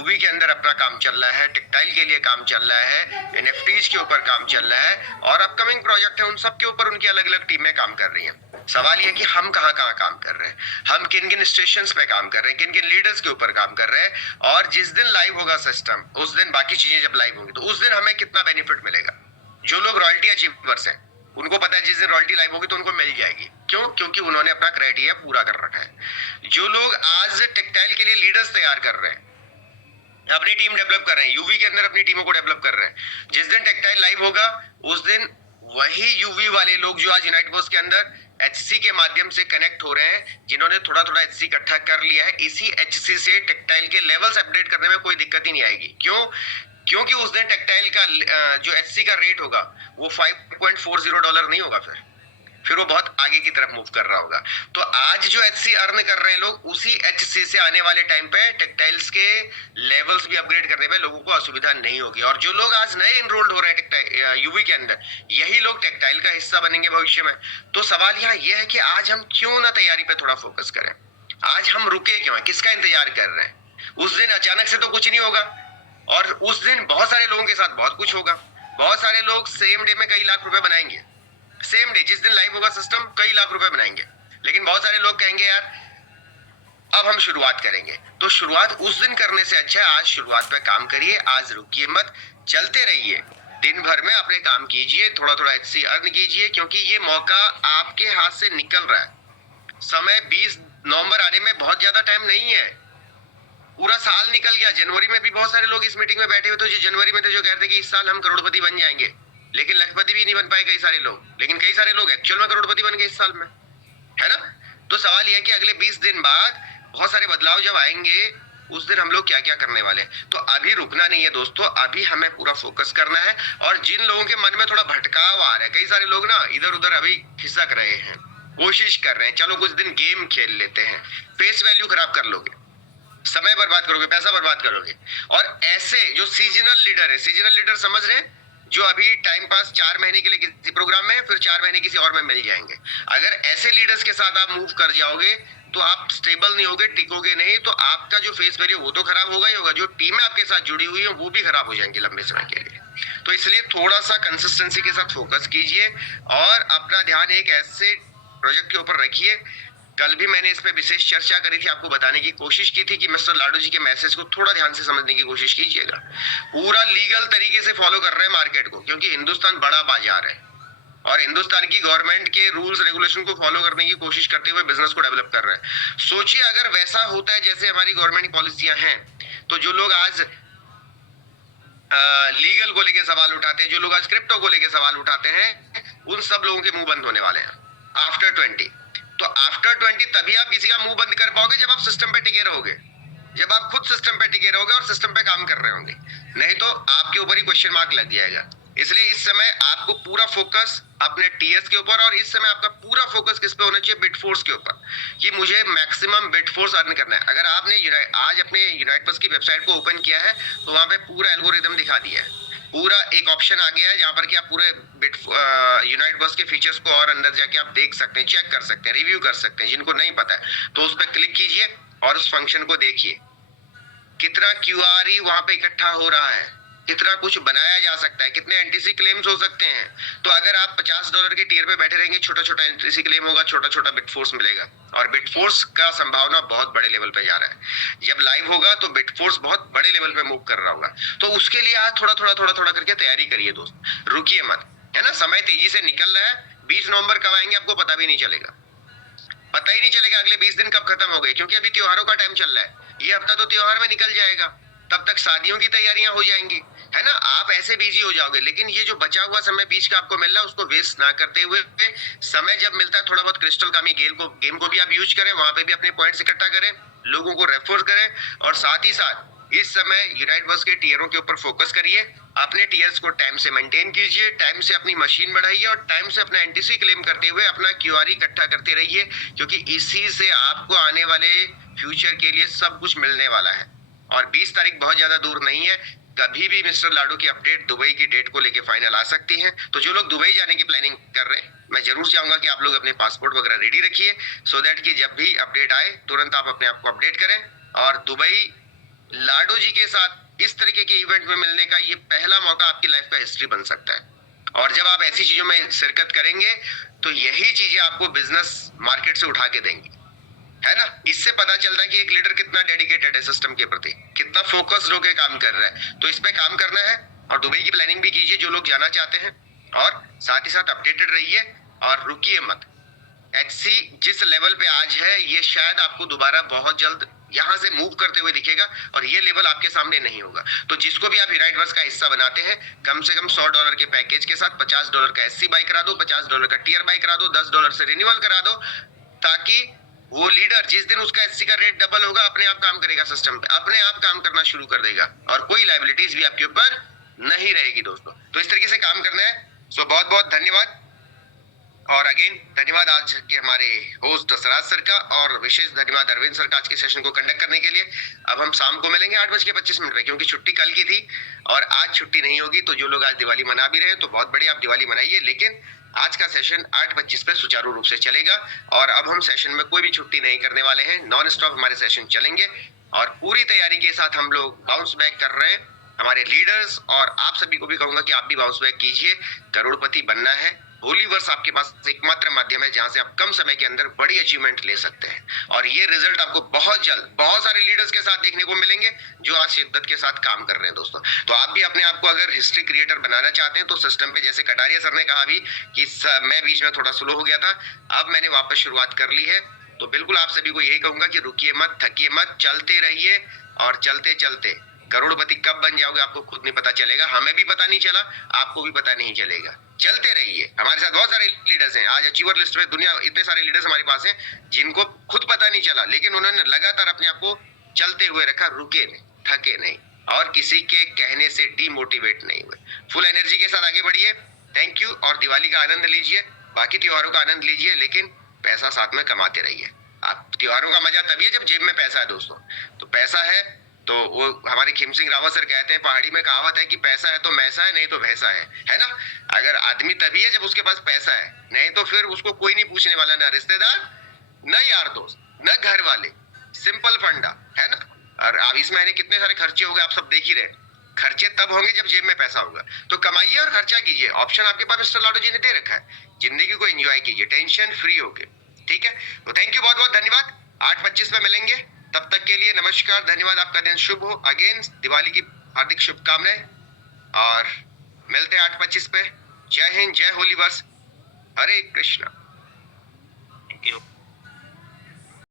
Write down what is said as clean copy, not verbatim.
UV के अंदर अपना काम चल रहा है, टेक्सटाइल के लिए काम चल रहा है, एनएफटीज के ऊपर काम चल रहा है और अपकमिंग प्रोजेक्ट है उन सब के ऊपर उनकी अलग अलग टीमें काम कर रही हैं। सवाल यह कि हम कहाँ कहाँ काम कर रहे हैं, हम किन किन स्टेशन पे काम कर रहे हैं, किन किन लीडर्स के ऊपर काम कर रहे हैं, और जिस दिन लाइव होगा सिस्टम उस दिन बाकी चीजें जब लाइव होंगी तो उस दिन हमें कितना बेनिफिट मिलेगा। जो लोग रॉयल्टी अचीवर्स हैं उनको पता है जिस दिन रॉयल्टी लाइव होगी तो उनको मिल जाएगी। क्यों? क्योंकि उन्होंने अपना क्राइटेरिया पूरा कर रखा है। जो लोग आज टेक्सटाइल के लिए लीडर्स तैयार कर रहे हैं, अपनी टीम डेवलप कर रहे हैं, यूवी के अंदर अपनी टीमों को डेवलप कर रहे हैं, जिस दिन टेक्सटाइल लाइव होगा उस दिन वही यूवी वाले लोग जो आज यूनाइट बस के अंदर एचसी के माध्यम से कनेक्ट हो रहे हैं, जिन्होंने थोड़ा थोड़ा एचसी इकट्ठा कर लिया है, इसी एचसी से टेक्सटाइल के लेवल्स अपडेट करने में कोई दिक्कत ही नहीं आएगी। क्यों? क्योंकि उस दिन टेक्सटाइल का जो एचसी का रेट होगा वो $5.40 नहीं होगा, फिर वो बहुत आगे की तरफ मूव कर रहा होगा। तो आज जो एचसी अर्न कर रहे हैं लोग, उसी एचसी से आने वाले टाइम पे टेक्सटाइल्स के लेवल्स भी अपग्रेड करने में लोगों को असुविधा नहीं होगी। और जो लोग आज नए इनरोल्ड हो रहे हैं यूवी के अंदर, यही लोग टेक्सटाइल का हिस्सा बनेंगे भविष्य में। तो सवाल यहाँ यह है कि आज हम क्यों ना तैयारी पे थोड़ा फोकस करें। आज हम रुके क्यों है, किसका इंतजार कर रहे हैं? उस दिन अचानक से तो कुछ नहीं होगा, और उस दिन बहुत सारे लोगों के साथ बहुत कुछ होगा। बहुत सारे लोग सेम डे में कई लाख रुपए बनाएंगे, सेम डे जिस दिन लाइव होगा सिस्टम कई लाख रुपए बनाएंगे। लेकिन बहुत सारे लोग कहेंगे यार अब हम शुरुआत करेंगे। तो शुरुआत उस दिन करने से अच्छा है आज शुरुआत पे काम करिए, आज रुकिए मत, चलते रहिए, दिन भर में अपने काम कीजिए, थोड़ा थोड़ा एचसी अर्न कीजिए, क्योंकि ये मौका आपके हाथ से निकल रहा है। समय 20 नवंबर आने में बहुत ज्यादा टाइम नहीं है, पूरा साल निकल गया। जनवरी में भी बहुत सारे लोग इस मीटिंग में बैठे हुए थे जो जनवरी में थे, जो कहते कि इस साल हम करोड़पति बन जाएंगे, लेकिन लखपति भी नहीं बन पाए कई सारे लोग, लेकिन कई सारे लोग एक्चुअल में करोड़पति बन गए इस साल में, है ना। तो सवाल यह है कि अगले 20 दिन बाद बहुत सारे बदलाव जब आएंगे उस दिन हम लोग क्या क्या करने वाले हैं। तो अभी रुकना नहीं है दोस्तों, अभी हमें पूरा फोकस करना है। और जिन लोगों के मन में थोड़ा भटकाव आ रहा है, कई सारे लोग ना इधर उधर अभी खिसक रहे हैं, कोशिश कर रहे हैं चलो कुछ दिन गेम खेल लेते हैं, फेस वैल्यू खराब कर लोगे, समय बर्बाद करोगे, पैसा बर्बाद करोगे। और ऐसे जो सीजनल लीडर है, सीजनल लीडर समझ रहे हैं, जो अभी टाइम पास 4 महीने के लिए किसी प्रोग्राम में है, फिर 4 महीने किसी और में मिल जाएंगे। अगर ऐसे लीडर्स के साथ आप मूव कर जाओगे तो आप स्टेबल नहीं होगे, टिकोगे नहीं, तो आपका जो फेस वैल्यू वो तो खराब होगा ही होगा, जो टीमें आपके साथ जुड़ी हुई है वो भी खराब हो जाएंगी लंबे समय के लिए। तो इसलिए थोड़ा सा कंसिस्टेंसी के साथ फोकस कीजिए और अपना ध्यान एक ऐसे प्रोजेक्ट के ऊपर रखिए। कल भी मैंने इस पे विशेष चर्चा करी थी, आपको बताने की कोशिश की थी कि मिस्टर लाडू जी के मैसेज को थोड़ा ध्यान से समझने की कोशिश कीजिएगा। पूरा लीगल तरीके से फॉलो कर रहे हैं मार्केट को, क्योंकि हिंदुस्तान बड़ा बाजार है और हिंदुस्तान की गवर्नमेंट के रूल्स रेगुलेशन को फॉलो करने की कोशिश करते हुए बिजनेस को डेवलप कर रहे हैं। सोचिए अगर वैसा होता है जैसे हमारी गवर्नमेंट की पॉलिसियां हैं, तो जो लोग आज लीगल को लेके सवाल उठाते हैं, जो लोग आज क्रिप्टो को लेके सवाल उठाते हैं, उन सब लोगों के मुंह बंद होने वाले हैं आफ्टर 20। तो आफ्टर 20 तभी आप किसी का मुंह बंद कर पाओगे जब आप सिस्टम पे टिके रहोगे, जब आप खुद सिस्टम पे टिके रहोगे और सिस्टम पे काम कर रहे होंगे, नहीं तो आपके ऊपर ही क्वेश्चन मार्क लग जाएगा। इसलिए इस समय आपको पूरा फोकस अपने टीएस के ऊपर, और इस समय आपका पूरा फोकस किस पे होना चाहिए? बिटफोर्स के ऊपर, कि मुझे मैक्सिमम बिटफोर्स अर्न करना है। अगर आपने आज अपने यूनाइट बस की वेबसाइट को ओपन किया है तो वहां पे पूरा एल्गोरिदम दिखा दिया है, पूरा एक ऑप्शन आ गया है जहां पर कि आप पूरे यूनाइट बस के फीचर्स को और अंदर जाके आप देख सकते हैं, चेक कर सकते हैं, रिव्यू कर सकते हैं। जिनको नहीं पता है तो उस पर क्लिक कीजिए और उस फंक्शन को देखिए, कितना क्यूआर वहां पे इकट्ठा हो रहा है, कितना कुछ बनाया जा सकता है, कितने एनटीसी क्लेम्स हो सकते हैं। तो अगर आप $50 के टियर पे बैठे रहेंगे, छोटा छोटा एनटीसी क्लेम होगा, छोटा छोटा बिटफोर्स मिलेगा, और बिटफोर्स का संभावना बहुत बड़े लेवल पे जा रहा है। जब लाइव होगा तो बिटफोर्स बहुत बड़े लेवल पे मूव कर रहा होगा। तो उसके लिए आज थोड़ा थोड़ा थोड़ा थोड़ा करके तैयारी करिए दोस्त, रुकिए मत, है ना। समय तेजी से निकल रहा है, 20 नवंबर कब आएंगे आपको पता भी नहीं चलेगा, पता ही नहीं चलेगा अगले 20 दिन कब खत्म हो गए, क्योंकि अभी त्योहारों का टाइम चल रहा है। ये हफ्ता तो त्योहार में निकल जाएगा, तब तक शादियों की तैयारियां हो जाएंगी, है ना। आप ऐसे बिजी हो जाओगे, लेकिन ये जो बचा हुआ समय बीच का आपको मिल रहा है उसको वेस्ट ना करते हुए, समय जब मिलता है थोड़ा बहुत क्रिस्टल कामी गेम को भी आप यूज करें, वहां पे भी अपने पॉइंट्स इकट्ठा करें, लोगों को रेफर करें, और साथ ही साथ इस समय यूनाइट बस के टीयरों के ऊपर फोकस करिए। अपने टीयर्स को टाइम से मेंटेन कीजिए, टाइम से अपनी मशीन बढ़ाइए और टाइम से अपना एनटीसी क्लेम करते हुए अपना क्यूआर इकट्ठा करते रहिए, क्योंकि इसी से आपको आने वाले फ्यूचर के लिए सब कुछ मिलने वाला है। और 20 तारीख बहुत ज्यादा दूर नहीं है, कभी भी मिस्टर लाडू की अपडेट दुबई की डेट को लेके फाइनल आ सकती है। तो जो लोग दुबई जाने की प्लानिंग कर रहे हैं, मैं जरूर चाहूंगा कि आप लोग अपने पासपोर्ट वगैरह रेडी रखिए, सो दैट कि जब भी अपडेट आए तुरंत आप अपने आप को अपडेट करें और दुबई लाडो जी के साथ इस तरीके के इवेंट में मिलने का ये पहला मौका आपकी लाइफ का हिस्ट्री बन सकता है। और जब आप ऐसी चीजों में शिरकत करेंगे तो यही चीजें आपको बिजनेस मार्केट से उठा के देंगी, है ना। इससे पता चलता है कि एक लीडर कितना डेडिकेटेड है सिस्टम के प्रति, कितना फोकस्ड होकर काम कर रहा है। तो इस पे काम करना है और दुबई की प्लानिंग भी कीजिए जो लोग जाना चाहते हैं, और साथ ही साथ अपडेटेड रहिए और रुकिए मत। HC जिस लेवल पे आज है ये शायद आपको दोबारा बहुत जल्द यहाँ से मूव करते हुए दिखेगा, और ये लेवल आपके सामने नहीं होगा। तो जिसको भी आप हीराइटवर्स का हिस्सा बनाते हैं, कम से कम $100 के पैकेज के साथ $50 का SC बाई करा दो, $50 का टीयर बाई करा दो, $10 से रिन्यूअल करा दो, ताकि वो लीडर जिस दिन उसका SC का रेट डबल होगा अपने आप काम करेगा सिस्टम पे, अपने आप काम करना शुरू कर देगा, और कोई लायबिलिटीज भी आपके ऊपर नहीं रहेगी दोस्तों। तो इस तरीके से काम करना है। सो बहुत बहुत धन्यवाद, और अगेन धन्यवाद आज के हमारे होस्ट दसराज सर का, और विशेष धन्यवाद अरविंद सर का आज के सेशन को कंडक्ट करने के लिए। अब हम शाम को मिलेंगे 8:25 पे, क्योंकि छुट्टी कल की थी और आज छुट्टी नहीं होगी। तो जो लोग आज दिवाली मना भी रहे हैं तो बहुत बढ़िया, आप दिवाली मनाइए, लेकिन आज का सेशन 8:25 पे सुचारू रूप से चलेगा। और अब हम सेशन में कोई भी छुट्टी नहीं करने वाले हैं, नॉन स्टॉप हमारे सेशन चलेंगे, और पूरी तैयारी के साथ हम लोग बाउंस बैक कर रहे हैं। हमारे लीडर्स और आप सभी को भी कहूंगा कि आप भी बाउंस बैक कीजिए। करोड़पति बनना है, होलीवर्स आपके पास एकमात्र माध्यम है जहां से आप कम समय के अंदर बड़ी अचीवमेंट ले सकते हैं, और ये रिजल्ट आपको बहुत जल्द बहुत सारे लीडर्स के साथ देखने को मिलेंगे जो आज शिद्दत के साथ काम कर रहे हैं दोस्तों। तो आप भी अपने आप को अगर हिस्ट्री क्रिएटर बनाना चाहते हैं तो सिस्टम पे, जैसे कटारिया सर ने कहा भी कि मैं बीच में थोड़ा स्लो हो गया था, अब मैंने वापस शुरुआत कर ली है, तो बिल्कुल आप सभी को यही कहूंगा कि रुकिए मत, थकिए मत, चलते रहिए, और चलते चलते करोड़पति कब बन जाओगे आपको खुद नहीं पता चलेगा, हमें भी पता नहीं चला, आपको भी पता नहीं चलेगा। चलते रहिए, हमारे साथ बहुत सारे लीडर्स हैं आज अचीवर लिस्ट में, दुनिया इतने सारे लीडर्स हमारे पास हैं जिनको खुद पता नहीं चला, लेकिन उन्होंने लगातार अपने आप को चलते हुए रखा, रुके नहीं, थके नहीं, और किसी के कहने से डिमोटिवेट नहीं हुए, फुल एनर्जी के साथ आगे बढ़िए। थैंक यू, और दिवाली का आनंद लीजिए, बाकी त्योहारों का आनंद लीजिए, लेकिन पैसा साथ में कमाते रहिए। आप त्योहारों का मजा तभी है जब जेब में पैसा है दोस्तों। तो पैसा है तो वो हमारे खीम सिंह रावत सर कहते हैं, पहाड़ी में कहावत है कि पैसा है तो मैसा है, नहीं तो भैंसा है ना। अगर आदमी तभी है जब उसके पास पैसा है, नहीं तो फिर उसको कोई नहीं पूछने वाला, ना रिश्तेदार, न यार दोस्त, न घर वाले। सिंपल फंडा है ना। और अब इस महीने कितने सारे खर्चे हो गए आप सब देख ही रहे। खर्चे तब होंगे जब जेब में पैसा होगा, तो कमाइए और खर्चा कीजिए। ऑप्शन आपके पास मिस्टर लाडो जी ने दे रखा है, जिंदगी को एंजॉय कीजिए टेंशन फ्री होके, ठीक है। तो थैंक यू, बहुत बहुत धन्यवाद। 8:25 पे मिलेंगे, तब तक के लिए नमस्कार, धन्यवाद, आपका दिन शुभ हो। अगेन दिवाली की हार्दिक शुभकामनाएं, और मिलते हैं 8:25 पे। जय हिंद, जय होलीवर्स, हरे कृष्णा। Thank you.